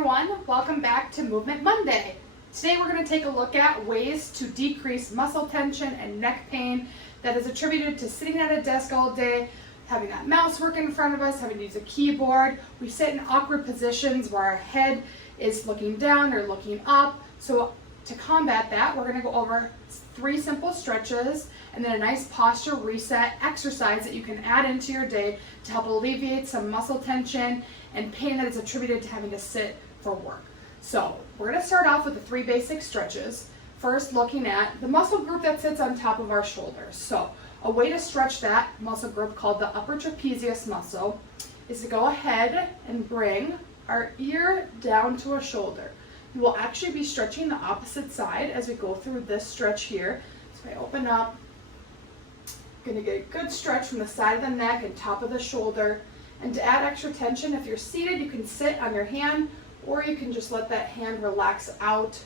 everyone, welcome back to Movement Monday. Today we're going to take a look at ways to decrease muscle tension and neck pain that is attributed to sitting at a desk all day, having that mouse work in front of us, having to use a keyboard. We sit in awkward positions where our head is looking down or looking up. So to combat that, we're going to go over 3 simple stretches and then a nice posture reset exercise that you can add into your day to help alleviate some muscle tension and pain that is attributed to having to sit for work. So we're going to start off with the 3 basic stretches. First, looking at the muscle group that sits on top of our shoulders. So a way to stretch that muscle group, called the upper trapezius muscle, is to go ahead and bring our ear down to a shoulder. You will actually be stretching the opposite side as we go through this stretch here. So I open up, I'm going to get a good stretch from the side of the neck and top of the shoulder. And to add extra tension, if you're seated, you can sit on your hand, or you can just let that hand relax out.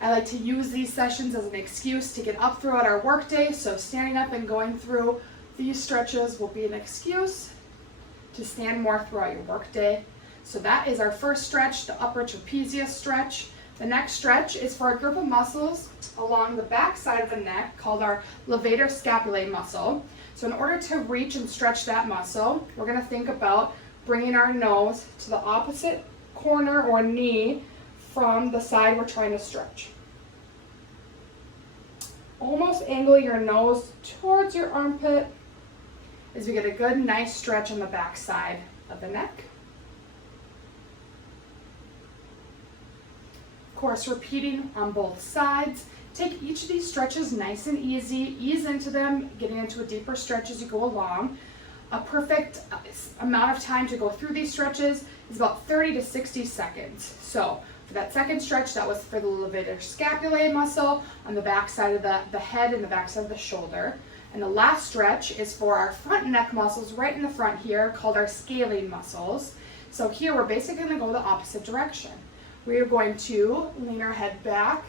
I like to use these sessions as an excuse to get up throughout our workday, so standing up and going through these stretches will be an excuse to stand more throughout your workday. So that is our first stretch, the upper trapezius stretch. The next stretch is for a group of muscles along the back side of the neck called our levator scapulae muscle. So in order to reach and stretch that muscle, we're going to think about bringing our nose to the opposite corner or knee from the side we're trying to stretch. Almost angle your nose towards your armpit as we get a good, nice stretch on the back side of the neck. Of course, repeating on both sides. Take each of these stretches nice and easy, ease into them, getting into a deeper stretch as you go along. A perfect amount of time to go through these stretches is about 30 to 60 seconds. So for that second stretch, that was for the levator scapulae muscle on the back side of the head and the back side of the shoulder. And the last stretch is for our front neck muscles right in the front here, called our scalene muscles. So here we're basically going to go the opposite direction. We are going to lean our head back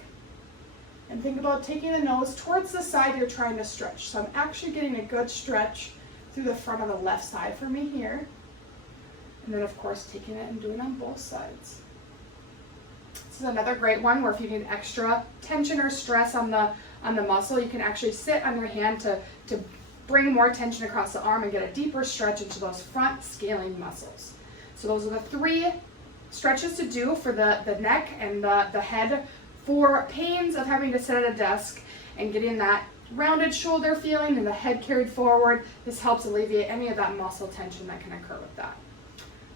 and think about taking the nose towards the side you're trying to stretch. So I'm actually getting a good stretch through the front of the left side for me here. And then of course taking it and doing it on both sides. This is another great one where if you need extra tension or stress on the muscle, you can actually sit on your hand to bring more tension across the arm and get a deeper stretch into those front scalene muscles. So those are the 3 stretches to do for the neck and the head for pains of having to sit at a desk and getting that rounded shoulder feeling and the head carried forward. This helps alleviate any of that muscle tension that can occur with that.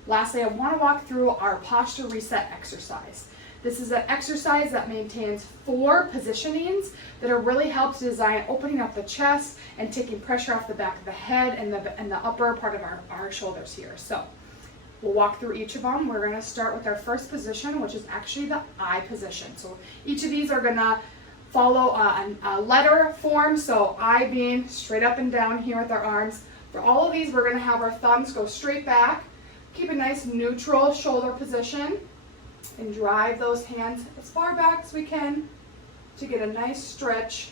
Lastly, I want to walk through our posture reset exercise. This is an exercise that maintains 4 positionings that are really help to design opening up the chest and taking pressure off the back of the head and the upper part of our shoulders here. So we'll walk through each of them. We're going to start with our first position, which is actually the I position. So each of these are going to follow a letter form, so I being straight up and down here with our arms. For all of these, we're going to have our thumbs go straight back, keep a nice neutral shoulder position, and drive those hands as far back as we can to get a nice stretch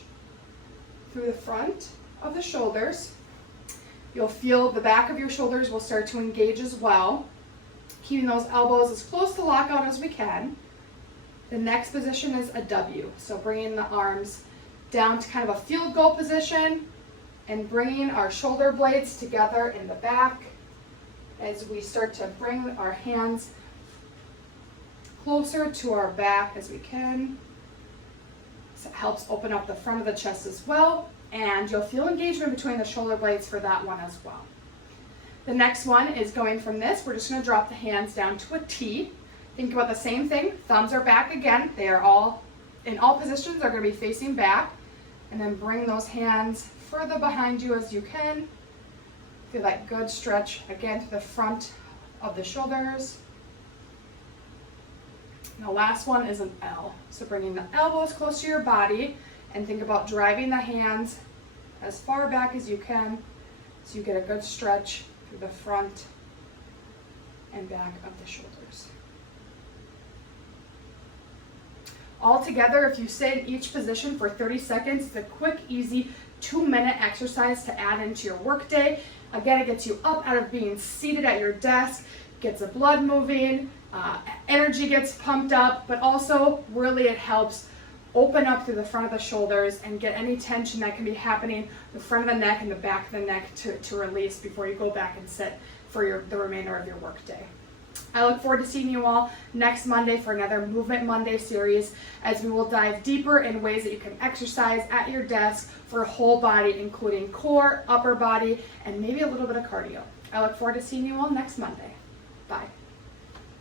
through the front of the shoulders. You'll feel the back of your shoulders will start to engage as well, keeping those elbows as close to lockout as we can. The next position is a W, so bringing the arms down to kind of a field goal position and bringing our shoulder blades together in the back as we start to bring our hands closer to our back as we can. So it helps open up the front of the chest as well, and you'll feel engagement between the shoulder blades for that one as well. The next one is going from this, we're just going to drop the hands down to a T. Think about the same thing, thumbs are back again, they are all, in all positions, are going to be facing back, and then bring those hands further behind you as you can. Feel that good stretch again to the front of the shoulders. And the last one is an L, so bringing the elbows close to your body and think about driving the hands as far back as you can so you get a good stretch through the front and back of the shoulders. All together, if you stay in each position for 30 seconds, it's a quick, easy 2-minute exercise to add into your workday. Again, it gets you up out of being seated at your desk gets the blood moving, energy gets pumped up, but also really it helps open up through the front of the shoulders and get any tension that can be happening the front of the neck and the back of the neck to release before you go back and sit for the remainder of your work day. I look forward to seeing you all next Monday for another Movement Monday series, as we will dive deeper in ways that you can exercise at your desk for whole body, including core, upper body, and maybe a little bit of cardio. I look forward to seeing you all next Monday. Bye.